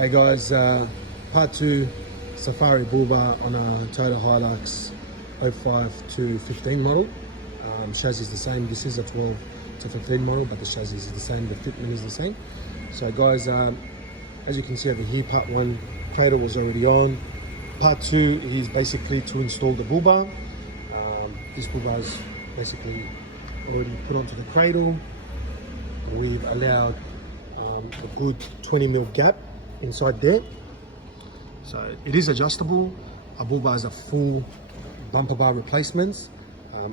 Hey guys, part 2 Safari Bullbar on a Toyota Hilux 05 to 15 model. Chassis is the same. This is a 12 to 15 model, but the chassis is the same, the fitment is the same. So guys, as you can see over here, part 1 cradle was already on. Part 2 is basically to install the bullbar. This bullbar is basically already put onto the cradle. We've allowed a good 20mm gap inside there, so it is adjustable. Our bullbar is a full bumper bar replacements.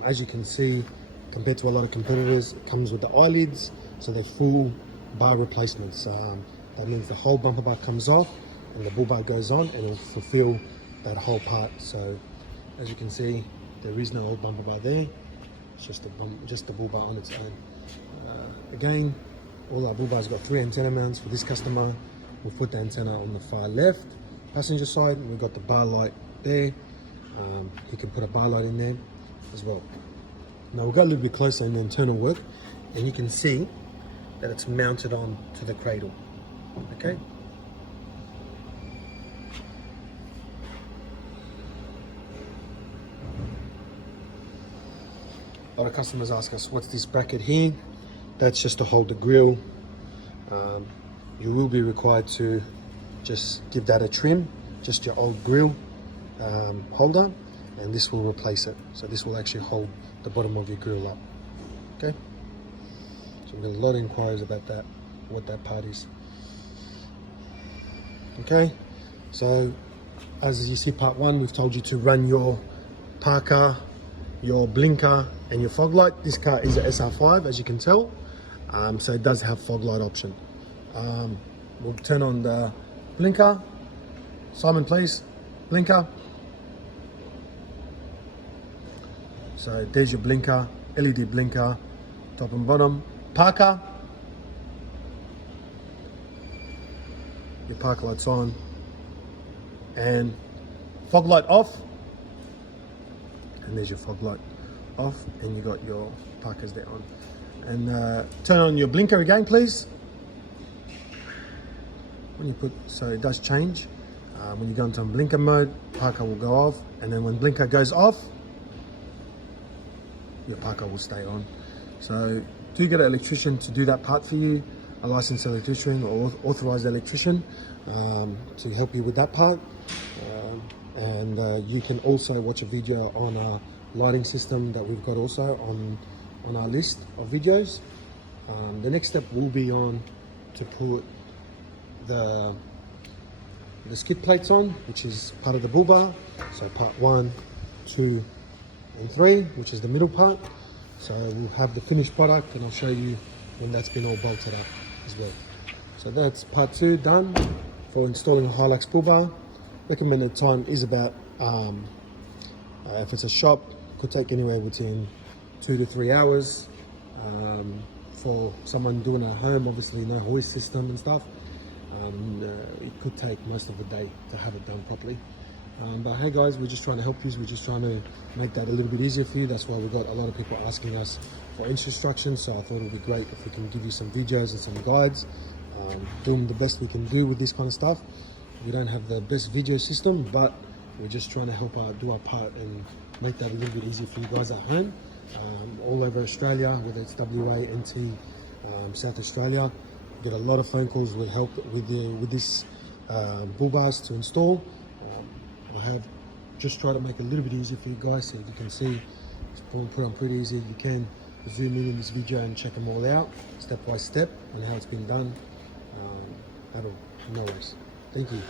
As you can see, compared to a lot of competitors, it comes with the eyelids, so they're full bar replacements. That means the whole bumper bar comes off and the bullbar goes on, and it'll fulfill that whole part. So as you can see, there is no old bumper bar there. It's just the bullbar on its own. Again, all our bull bars got 3 antenna mounts. For this customer, we'll put the antenna on the far left passenger side. We've got the bar light there. You can put a bar light in there as well. Now we'll go a little bit closer in the internal work, and you can see that it's mounted on to the cradle. Okay. A lot of customers ask us, what's this bracket here? That's just to hold the grill. You will be required to just give that a trim, just your old grill holder, and this will replace it. So this will actually hold the bottom of your grill up. Okay. So we've got a lot of inquiries about that, what that part is. Okay. So as you see, part 1, we've told you to run your parker, your blinker, and your fog light. This car is a SR5, as you can tell, so it does have fog light option. We'll turn on the blinker. Simon, please, blinker. So there's your blinker, LED blinker, top and bottom. Parker, your park light's on, and fog light off. And there's your fog light off, and you got your parkers there on. And turn on your blinker again, please. When you put, so it does change. When you go into blinker mode, parker will go off, and then when blinker goes off, your parker will stay on. So do get an electrician to do that part for you, a licensed electrician or authorized electrician to help you with that part. And you can also watch a video on our lighting system that we've got also on our list of videos. The next step will be on to put the skid plates on, which is part of the bull bar. So part 1, 2, and 3, which is the middle part. So we'll have the finished product, and I'll show you when that's been all bolted up as well. So that's part 2 done for installing a Hilux bull bar. Recommended time is about, if it's a shop, could take anywhere between 2 to 3 hours. For someone doing a home, obviously no hoist system and stuff, it could take most of the day to have it done properly. But hey guys, we're just trying to help you. We're just trying to make that a little bit easier for you. That's why we've got a lot of people asking us for instructions. So I thought it would be great if we can give you some videos and some guides, doing the best we can do with this kind of stuff. We don't have the best video system, but we're just trying to help do our part and make that a little bit easier for you guys at home, all over Australia, whether it's WA, NT, South Australia. We get a lot of phone calls with help with this bull bars to install. I have just tried to make it a little bit easier for you guys, so you can see it's put on pretty easy. You can zoom in this video and check them all out step by step on how it's been done. No worries. Thank you.